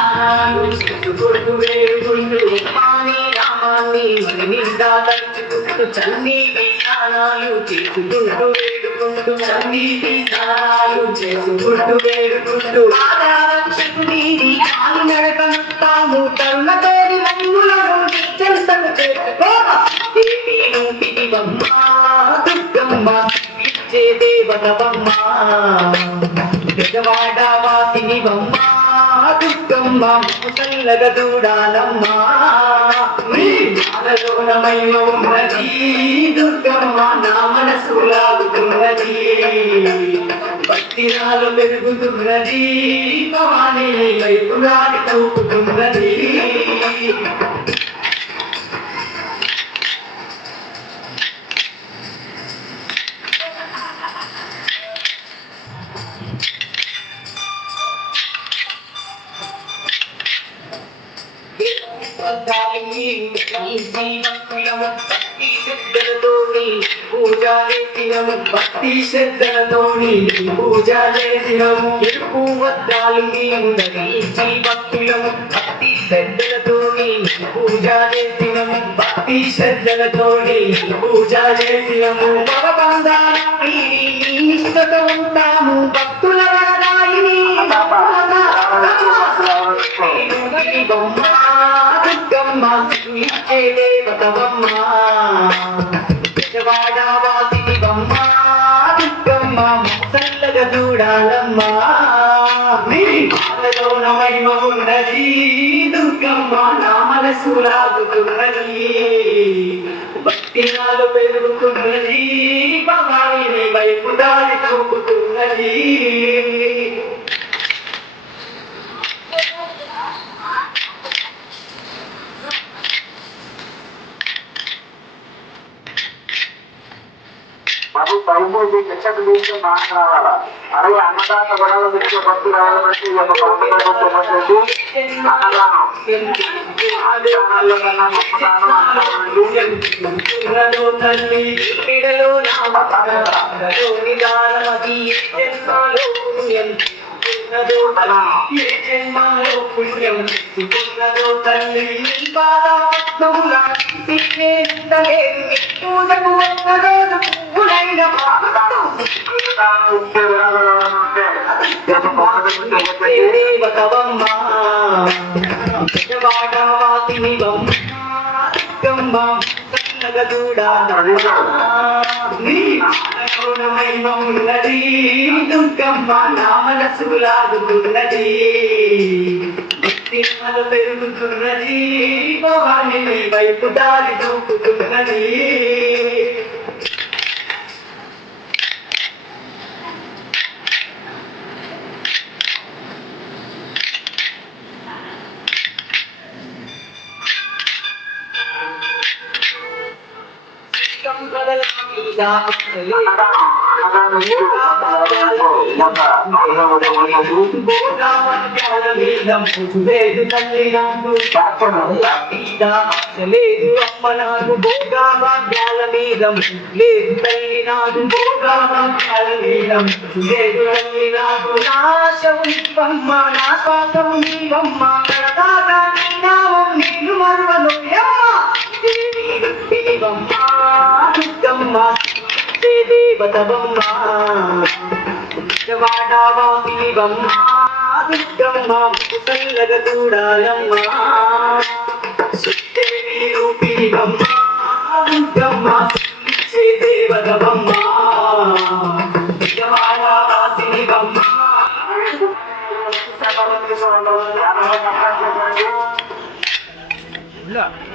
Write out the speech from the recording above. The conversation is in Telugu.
స్నానాలు చేసుకుంటూ వేడుకుంటూ అమ్మాని రామాన్ని నిండా తలుచుకుంటూ చన్నీటి స్నానాలు చేసుకుంటూ వేడుకుంటూ చన్నీటి స్నానాలు చేసుకుంటూ వేడుకుంటూ ఆదారక్షకుని కాలు నడకనుతాము తరుణ తేరి రంగులను చెరుసలు చేసుకోబమ్మ దుర్గమ్మ ఇచ్చే దేవతవమ్మ పెదవాడవాసిని బొమ్మ దుర్గమ్మ ముసల్లగ దూడాలమ్మ ఉన్నది దుర్గమ్మ నా మనసు లాగుతున్నది భక్తిరాలు పెరుగుతున్నది భవానీ వైపురాని చూపుతున్నది భక్తి శ్రద్ధలతోని పూజ చేసినము ఎరుపు వద్దాలింగి ఉండని భక్తులము భక్తి శ్రద్ధలతోని పూజ చేసినము భక్తి శ్రద్ధలతోని పూజ చేసినము భగవంతాన్ని నిష్టతో ఉంటాము భక్తుల వరదాయిని బొమ్మ దుర్గమ్మ ఇచ్చే దేవతవమ్మ పెదవాడవాసిని బొమ్మ దుర్గమ్మ ముసల్లగా చూడాలమ్మ పాలలోన మహిమ ఉన్నది దుర్గమ్మ నా మనసు లాగుతున్నది భక్తినాలు పెరుగుతున్నది భవాని వైపు దారి చూపుతున్నది బాబు పైపోయి చెక్కకు తీసి మాట్లాడాలా అరే అన్నదాత గొడవ విషయ భక్తులు రావాలంటే ఈ యొక్క పండుగ అన్నదానం అన్నదానాల్లో కన్నా గొప్పదానం జన్మలో పుణ్యం ఉన్నదో తల్లి పూజకు ఒక్కరోజు పువ్వులైన దేవతవమ్మ పెదవాడవాసిని బొమ్మ దుర్గమ్మ సన్నగ ఉన్నది దుర్గమ్మ నా మనసు లాగుతున్నది భక్తినాలు పెరుగుతున్నది భవాని వైపు దారి చూపుతున్నది లేదు తల్లి నాకు లేదు అమ్మ నాకు భోగాభాగ్యాల మీదం లేదు తల్లి నాకు భోగాభాగ్యాల మీదం లేదు తల్లి నాకు నాశం నీవమ్మ నా శ్వాసం నీవమ్మ కడదాకా నీ నామం నేను మరువను దేవమ్మ దుర్గమ్మ దేవతవమ్మ వాడవాసిని బొమ్మ దుర్గమ్మ ముసల్లగ చూడాలమ్మ సుత్తేవి రూపిణి బొమ్మ దుర్గమ్మ ఇచ్చే దేవతవమ్మ వాడవాసిని బొమ్మ